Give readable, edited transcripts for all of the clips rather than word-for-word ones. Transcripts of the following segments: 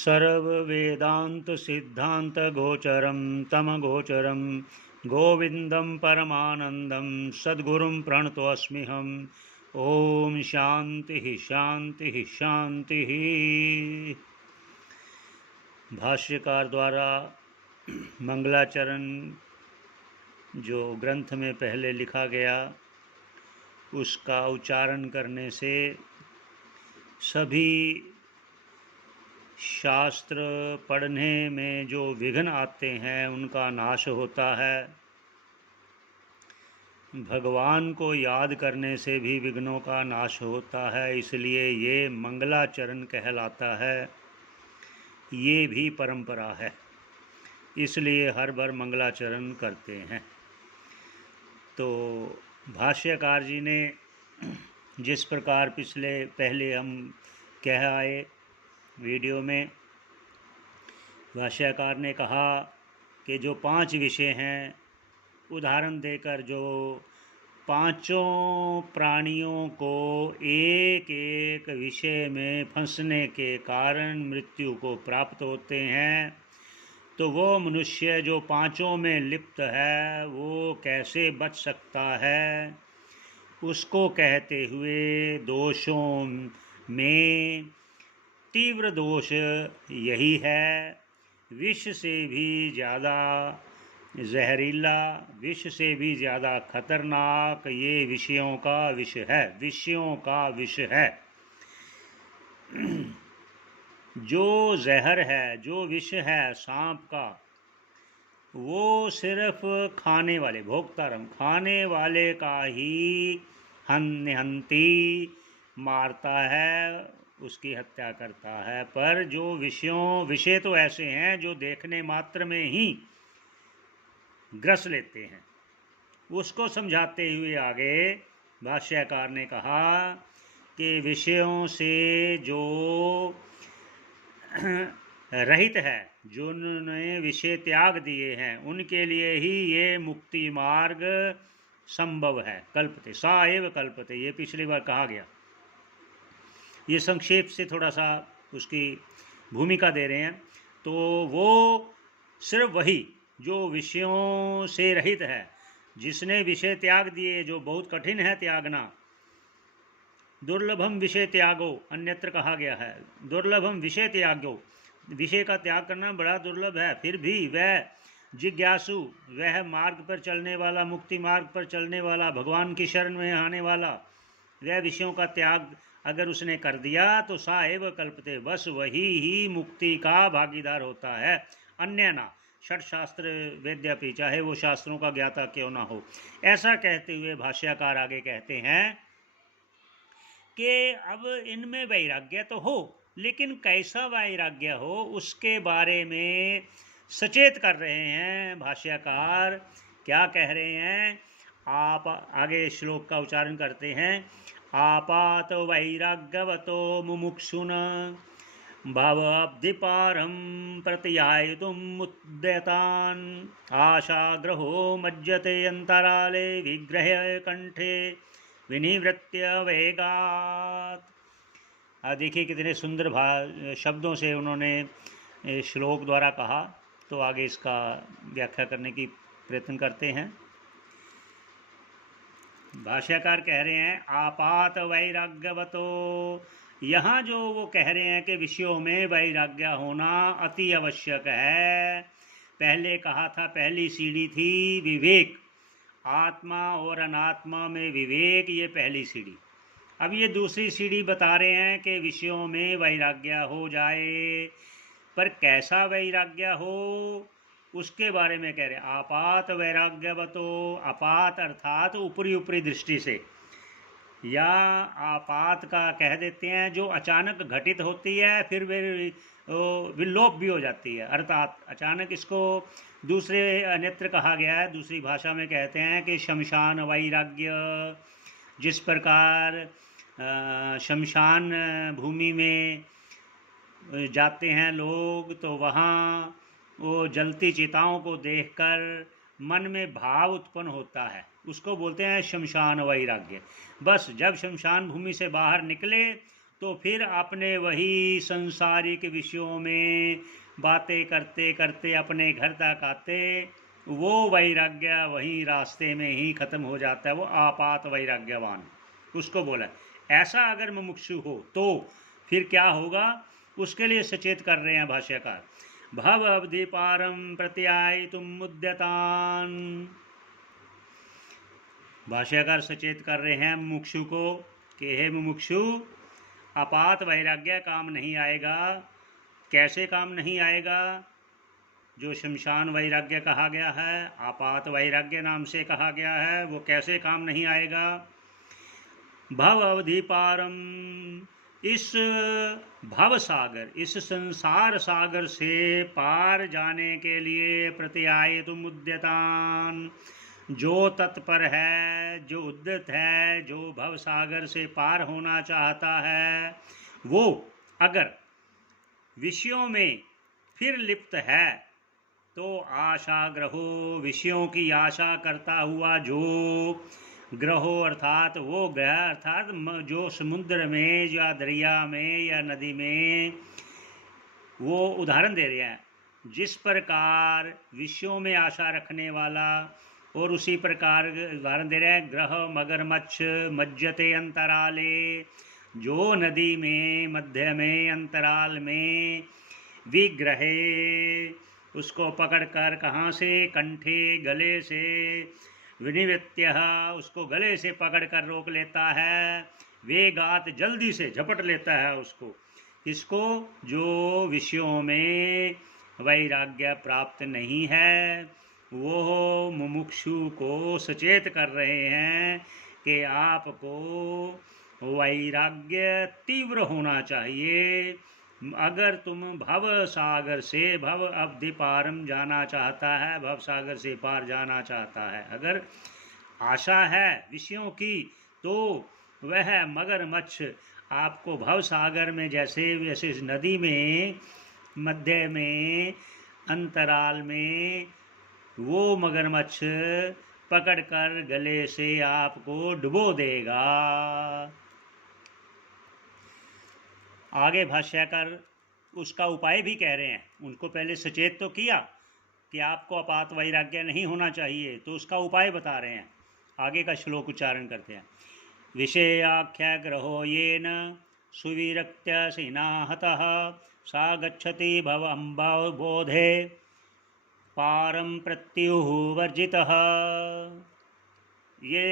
सर्ववेदान्तसिद्धान्तगोचरं तमगोचरं गोविन्दं परमानन्दं सद्गुरुं प्रणतोऽस्म्यहम्। ओम शांति शांति शांति। भाष्यकार द्वारा मंगलाचरण जो ग्रंथ में पहले लिखा गया उसका उच्चारण करने से सभी शास्त्र पढ़ने में जो विघ्न आते हैं उनका नाश होता है। भगवान को याद करने से भी विघ्नों का नाश होता है, इसलिए ये मंगलाचरण कहलाता है। ये भी परंपरा है, इसलिए हर बार मंगलाचरण करते हैं। तो भाष्यकार जी ने जिस प्रकार पहले हम कह आए वीडियो में, भाष्यकार ने कहा कि जो 5 विषय हैं, उदाहरण देकर जो पांचों प्राणियों को एक एक विषय में फंसने के कारण मृत्यु को प्राप्त होते हैं, तो वो मनुष्य जो पांचों में लिप्त है वो कैसे बच सकता है, उसको कहते हुए दोषों में तीव्र दोष यही है। विष से भी ज़्यादा जहरीला, विष से भी ज़्यादा खतरनाक ये विषयों का विष है, विषयों का विष है। जो जहर है, जो विष है सांप का, वो सिर्फ खाने वाले, भोक्तारम खाने वाले का ही हंती मारता है, उसकी हत्या करता है। पर जो विषय तो ऐसे हैं जो देखने मात्र में ही ग्रस लेते हैं। उसको समझाते हुए आगे भाष्यकार ने कहा कि विषयों से जो रहित है, जिन्होंने विषय त्याग दिए हैं, उनके लिए ही ये मुक्ति मार्ग संभव है। कल्पते सा एव कल्पते, ये पिछली बार कहा गया। ये संक्षेप से थोड़ा सा उसकी भूमिका दे रहे हैं। तो वो सिर्फ वही जो विषयों से रहित है, जिसने विषय त्याग दिए, जो बहुत कठिन है त्यागना। दुर्लभम विषय त्यागो अन्यत्र कहा गया है। दुर्लभम विषय त्यागो, विषय का त्याग करना बड़ा दुर्लभ है। फिर भी वह जिज्ञासु, वह मार्ग पर चलने वाला, मुक्ति मार्ग पर चलने वाला, भगवान की शरण में आने वाला, वह विषयों का त्याग अगर उसने कर दिया तो सा एव कल्पते, बस वही ही मुक्ति का भागीदार होता है, अन्य ना। षट शास्त्र वेद्यपि, चाहे वो शास्त्रों का ज्ञाता क्यों ना हो। ऐसा कहते हुए भाष्यकार आगे कहते हैं कि अब इनमें वैराग्य तो हो, लेकिन कैसा वैराग्य हो उसके बारे में सचेत कर रहे हैं भाष्यकार। क्या कह रहे हैं? आप आगे श्लोक का उच्चारण करते हैं। आपात वैराग्यवतो मुमुक्षुन भवाब्धिपारं प्रतियायितुम् उद्यतान् आशाग्रहो मज्जते अंतराले विग्रह कंठे विनिवृत्य वेगात्। देखिए कितने सुंदर शब्दों से उन्होंने श्लोक द्वारा कहा। तो आगे इसका व्याख्या करने की प्रयत्न करते हैं। भाष्यकार कह रहे हैं आपात वैराग्यवतो, यहाँ जो वो कह रहे हैं कि विषयों में वैराग्य होना अति आवश्यक है। पहले कहा था, पहली सीढ़ी थी विवेक, आत्मा और अनात्मा में विवेक, ये पहली सीढ़ी। अब ये दूसरी सीढ़ी बता रहे हैं कि विषयों में वैराग्य हो जाए, पर कैसा वैराग्य हो उसके बारे में कह रहे हैं। आपात वैराग्यवतो, आपात अर्थात ऊपरी ऊपरी दृष्टि से, या आपात का कह देते हैं जो अचानक घटित होती है फिर विलोप भी हो जाती है, अर्थात अचानक। इसको दूसरे अन्यत्र कहा गया है, दूसरी भाषा में कहते हैं कि शमशान वैराग्य। जिस प्रकार शमशान भूमि में जाते हैं लोग, तो वहाँ वो जलती चिताओं को देखकर मन में भाव उत्पन्न होता है, उसको बोलते हैं शमशान वैराग्य। बस जब शमशान भूमि से बाहर निकले तो फिर अपने वही संसारिक विषयों में बातें करते करते अपने घर तक आते, वो वैराग्य वहीं रास्ते में ही ख़त्म हो जाता है। वो आपात वैराग्यवान, उसको बोला। ऐसा अगर मुमुक्षु हो तो फिर क्या होगा, उसके लिए सचेत कर रहे हैं भाष्यकार। भव अवधि पारम प्रत्यायितुम मुद्यतान। भाष्यकार सचेत कर रहे हैं मुमुक्षु को कि हे मुमुक्षु, अपात वैराग्य काम नहीं आएगा। कैसे काम नहीं आएगा? जो शमशान वैराग्य कहा गया है, आपात वैराग्य नाम से कहा गया है, वो कैसे काम नहीं आएगा? भव अवधि पारम, इस भव सागर, इस संसार सागर से पार जाने के लिए प्रत्यायितुम उद्यतान, जो तत्पर है, जो उद्यत है, जो भव सागर से पार होना चाहता है, वो अगर विषयों में फिर लिप्त है तो आशा ग्रहो, विषयों की आशा करता हुआ जो ग्रहो अर्थात वो ग्रह अर्थात जो समुद्र में या दरिया में या नदी में, वो उदाहरण दे रहे हैं। जिस प्रकार विषयों में आशा रखने वाला, और उसी प्रकार उदाहरण दे रहे हैं, ग्रह मगरमच्छ मज्जते अंतराले, जो नदी में मध्य में अंतराल में विग्रहे, उसको पकड़कर कहाँ से, कंठे गले से, विनिवृत्य उसको गले से पकड़कर रोक लेता है, वेगात जल्दी से झपट लेता है उसको। इसको जो विषयों में वैराग्य प्राप्त नहीं है, वो मुमुक्षु को सचेत कर रहे हैं कि आपको वैराग्य तीव्र होना चाहिए। अगर तुम भव सागर से, भव अवधि पारम जाना चाहता है, भव सागर से पार जाना चाहता है, अगर आशा है विषयों की, तो वह मगरमच्छ आपको भव सागर में जैसे जैसे नदी में मध्य में अंतराल में वो मगरमच्छ पकड़कर गले से आपको डुबो देगा। आगे भाष्यकार उसका उपाय भी कह रहे हैं। उनको पहले सचेत तो किया कि आपको अपात वैराग्य नहीं होना चाहिए, तो उसका उपाय बता रहे हैं। आगे का श्लोक उच्चारण करते हैं। विषयाख्या ग्रहो येन सुविरक्त्य सिनाहतः सा गच्छति भव अम्बोधे पारम प्रत्युः वर्जितः। ये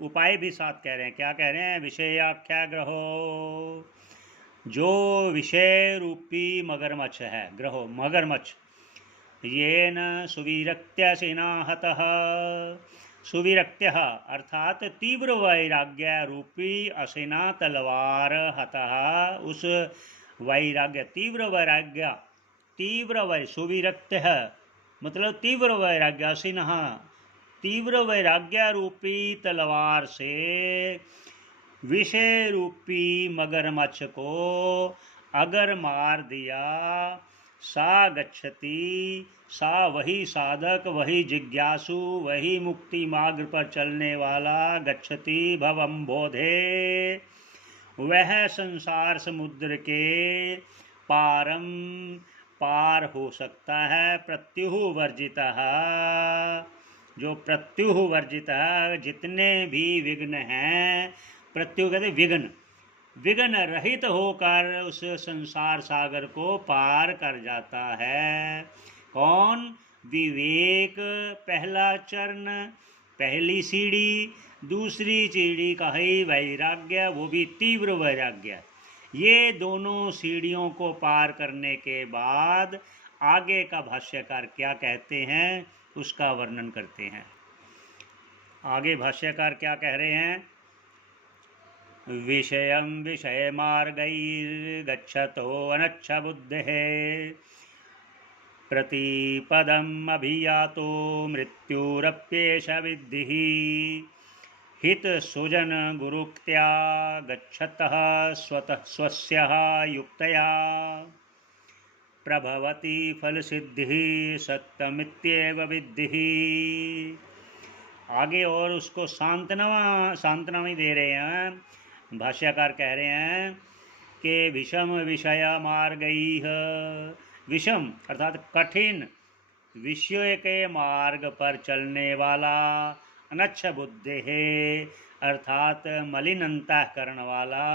उपाय भी साथ कह रहे हैं। क्या कह रहे हैं? विषयाख्या ग्रहो, जो विषय रूपी मगरमच्छ है, ग्रहो मगरमच्छ, येन सुविरक्त्य सिनाहतः, सुविरक्त्य अर्थात तीव्र वैराग्य रूपी असिना तलवार हतः, उस वैराग्य तीव्र वैराग्य, तीव्र सुविरक्त्य मतलब तीव्र वैराग्य, असिनः तीव्र वैराग्य रूपी तलवार से विषय रूपी मगरमच्छ को अगर मार दिया, सा गच्छति, सा वही साधक, वही जिज्ञासु, वही मुक्ति मार्ग पर चलने वाला, गच्छति भवम्बोधे, वह संसार समुद्र के पारम पार हो सकता है, प्रत्युः वर्जितः, जो प्रत्युः वर्जित है, जितने भी विघ्न हैं, प्रत्युः कहते विघ्न, विघ्न रहित होकर उस संसार सागर को पार कर जाता है। कौन? विवेक पहला चरण, पहली सीढ़ी, दूसरी सीढ़ी का है वैराग्य, वो भी तीव्र वैराग्य। ये दोनों सीढ़ियों को पार करने के बाद आगे का भाष्यकार क्या कहते हैं उसका वर्णन करते हैं। आगे भाष्यकार क्या कह रहे हैं? विषयं विषय मार्गैर्गच्छतो अनच्छ बुद्धेः प्रतिपदम् अभियातो मृत्युरप्येष विद्धिः हित सुजन गुरुक्त्या गच्छतः स्वतः स्वस्यः युक्तया प्रभवति फलसिद्धिः सत्यमित्येव विद्धिः। आगे और उसको सांत्वना ही दे रहे हैं। भाष्यकार कह रहे हैं के विषम विषय मार्गैः, विषम अर्थात कठिन विषय के मार्ग पर चलने वाला, अनच्छ बुद्धि है अर्थात मलिन अंतःकरण वाला,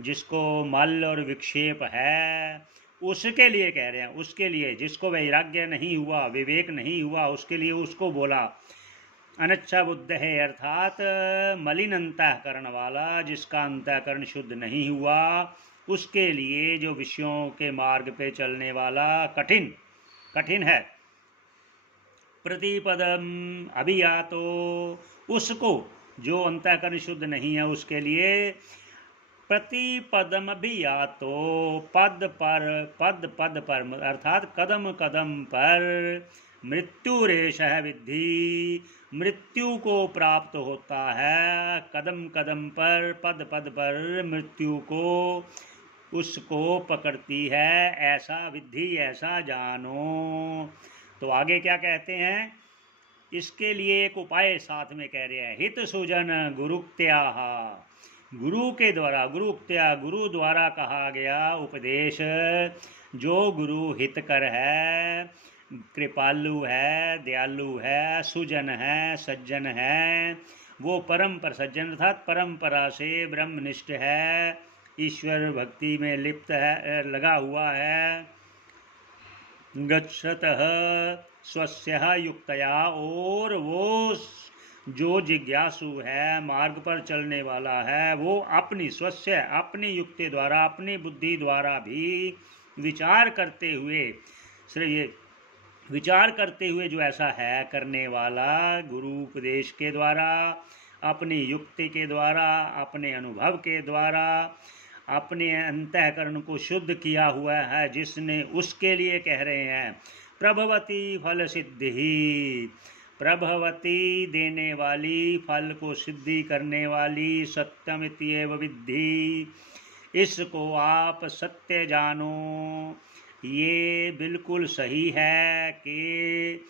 जिसको मल और विक्षेप है, उसके लिए कह रहे हैं, उसके लिए जिसको वैराग्य नहीं हुआ, विवेक नहीं हुआ, उसके लिए उसको बोला। अनच्छा बुद्ध है अर्थात मलिन अंतःकरण वाला, जिसका अंतःकरण शुद्ध नहीं हुआ, उसके लिए जो विषयों के मार्ग पे चलने वाला कठिन है। प्रतिपदम अभियातो, उसको जो अंतःकरण शुद्ध नहीं है उसके लिए प्रतिपदम अभियातो, पद पर अर्थात कदम कदम पर मृत्युरेश विद्धि, मृत्यु को प्राप्त होता है। कदम कदम पर पद पर मृत्यु को उसको पकड़ती है, ऐसा विद्धि, ऐसा जानो। तो आगे क्या कहते हैं, इसके लिए एक उपाय साथ में कह रहे हैं। हित सुजन गुरुक्त्या, गुरु के द्वारा, गुरुक्त्या गुरु द्वारा कहा गया उपदेश, जो गुरु हितकर है, कृपालु है, दयालु है, सुजन है, सज्जन है, वो परम सज्जन अर्थात परंपरा से ब्रह्मनिष्ठ है, ईश्वर भक्ति में लिप्त है, लगा हुआ है। गच्छतः स्वस्य युक्तया, और वो जो जिज्ञासु है, मार्ग पर चलने वाला है, वो अपनी स्वस्य अपनी युक्ति द्वारा, अपनी बुद्धि द्वारा भी विचार करते हुए जो ऐसा है करने वाला, गुरु उपदेश के द्वारा, अपनी युक्ति के द्वारा, अपने अनुभव के द्वारा, अपने अंतःकरण को शुद्ध किया हुआ है जिसने, उसके लिए कह रहे हैं प्रभवती फल सिद्धि, प्रभवती देने वाली, फल को सिद्धि करने वाली, सत्यमित्येव विद्धि, इसको आप सत्य जानो। ये बिल्कुल सही है कि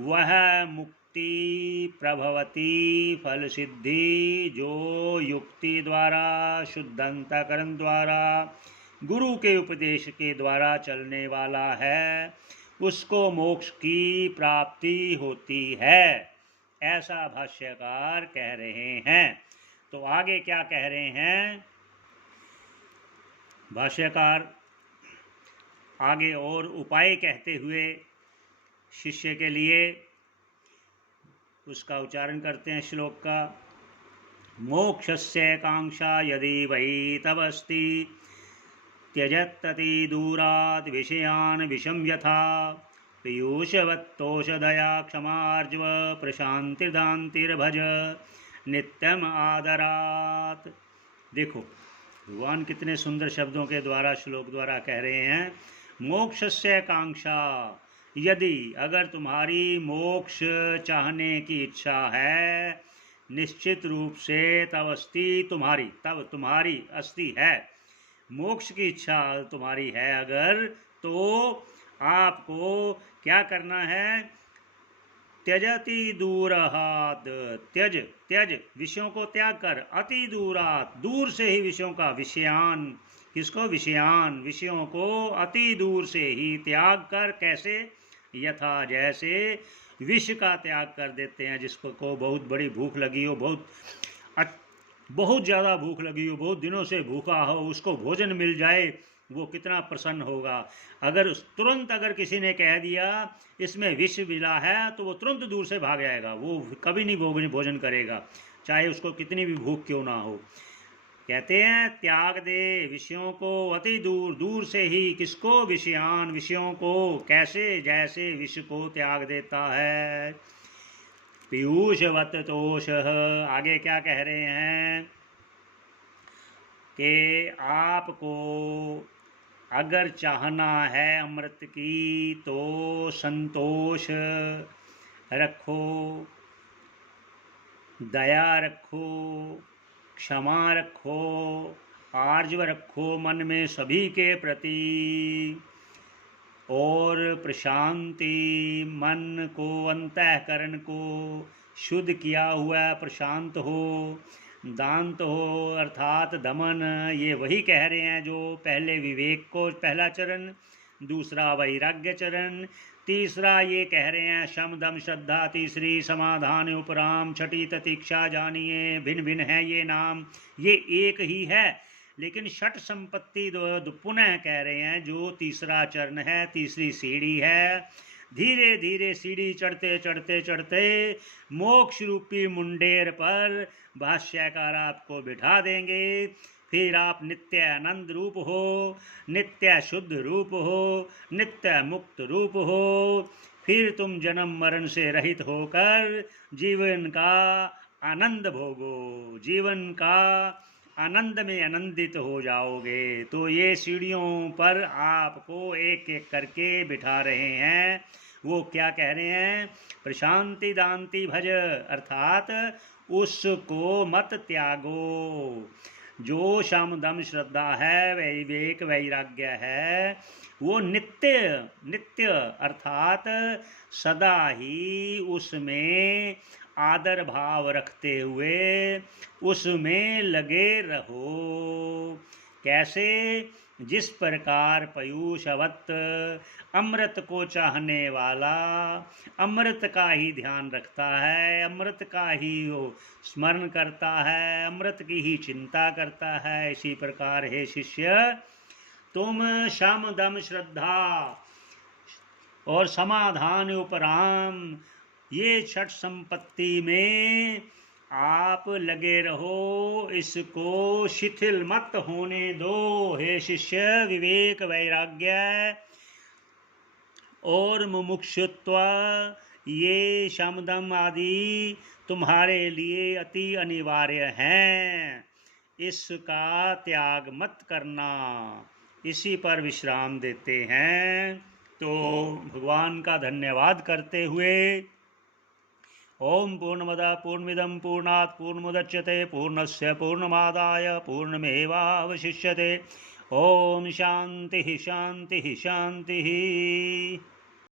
वह मुक्ति प्रभवती फल सिद्धि, जो युक्ति द्वारा, शुद्ध अंतःकरण द्वारा, गुरु के उपदेश के द्वारा चलने वाला है, उसको मोक्ष की प्राप्ति होती है, ऐसा भाष्यकार कह रहे हैं। तो आगे क्या कह रहे हैं भाष्यकार, आगे और उपाय कहते हुए शिष्य के लिए उसका उच्चारण करते हैं श्लोक का। मोक्षस्य कांक्षा यदि वै तवस्ति, त्यजत्तति दूरात् विषयान् विषं यथा, पीयूषवत्तोषधया क्षमार्जव प्रशांतिर्दान्तिर्भज नित्यम आदरात्। देखो भगवान कितने सुंदर शब्दों के द्वारा, श्लोक द्वारा कह रहे हैं, मोक्षस्य कांक्षा यदि, अगर तुम्हारी मोक्ष चाहने की इच्छा है, निश्चित रूप से तब अस्ति तुम्हारी, तब तुम्हारी अस्ति है, मोक्ष की इच्छा तुम्हारी है अगर, तो आपको क्या करना है, त्यजति दूरात्, त्यज विषयों को त्याग कर, अति दूरात्, दूर से ही विषयों का, विषयान, किसको, विषयों को अति दूर से ही त्याग कर, कैसे, यथा जैसे विष का त्याग कर देते हैं, जिसको बहुत बड़ी भूख लगी हो, बहुत ज़्यादा भूख लगी हो, बहुत दिनों से भूखा हो, उसको भोजन मिल जाए, वो कितना प्रसन्न होगा। अगर तुरंत अगर किसी ने कह दिया इसमें विष मिला है, तो वो तुरंत दूर से भाग जाएगा, वो कभी नहीं भोजन करेगा, चाहे उसको कितनी भी भूख क्यों ना हो। कहते हैं त्याग दे विषयों को अति दूर से ही, किसको, विषयान, विषयों को, कैसे, जैसे विष को त्याग देता है। पीयूषवत तोष, आगे क्या कह रहे हैं कि आपको अगर चाहना है अमृत की, तो संतोष रखो, दया रखो, क्षमा रखो, आर्जव रखो मन में सभी के प्रति, और प्रशांति, मन को, अंतःकरण को शुद्ध किया हुआ प्रशांत हो, दांत हो अर्थात दमन, ये वही कह रहे हैं जो पहले विवेक को पहला चरण, दूसरा वैराग्य चरण, तीसरा ये कह रहे हैं शम दम श्रद्धा, तीसरी समाधान उपराम, छठी प्रतीक्षा जानिए, भिन्न भिन्न है ये नाम, ये एक ही है लेकिन षट संपत्ति पुनः कह रहे हैं जो तीसरा चरण है, तीसरी सीढ़ी है। धीरे धीरे सीढ़ी चढ़ते चढ़ते चढ़ते मोक्ष रूपी मुंडेर पर भाष्यकार आपको बिठा देंगे। फिर आप नित्य आनंद रूप हो, नित्य शुद्ध रूप हो, नित्य मुक्त रूप हो। फिर तुम जन्म मरण से रहित होकर जीवन का आनंद भोगो, जीवन का आनंद में आनंदित हो जाओगे। तो ये सीढ़ियों पर आपको एक एक करके बिठा रहे हैं। वो क्या कह रहे हैं? प्रशांति दांति भज, अर्थात उसको मत त्यागो। जो शम दम श्रद्धा है, विवेक वैराग्य है, वो नित्य नित्य अर्थात सदा ही उसमें आदर भाव रखते हुए उसमें लगे रहो। कैसे? जिस प्रकार पयूषवत अमृत को चाहने वाला अमृत का ही ध्यान रखता है, अमृत का ही वो स्मरण करता है, अमृत की ही चिंता करता है, इसी प्रकार हे शिष्य तुम शम दम श्रद्धा और समाधान उपराम, ये छठ संपत्ति में आप लगे रहो, इसको शिथिल मत होने दो। हे शिष्य, विवेक वैराग्य और मुमुक्षुत्व, ये शमदम आदि तुम्हारे लिए अति अनिवार्य हैं, इसका त्याग मत करना। इसी पर विश्राम देते हैं। तो भगवान का धन्यवाद करते हुए ओम पूर्णमदः पूर्णमिदं पूर्णात् पूर्णमुदच्यते पूर्णस्य पूर्णमादाय पूर्णमेवावशिष्यते। ओम शांति शांति शांति।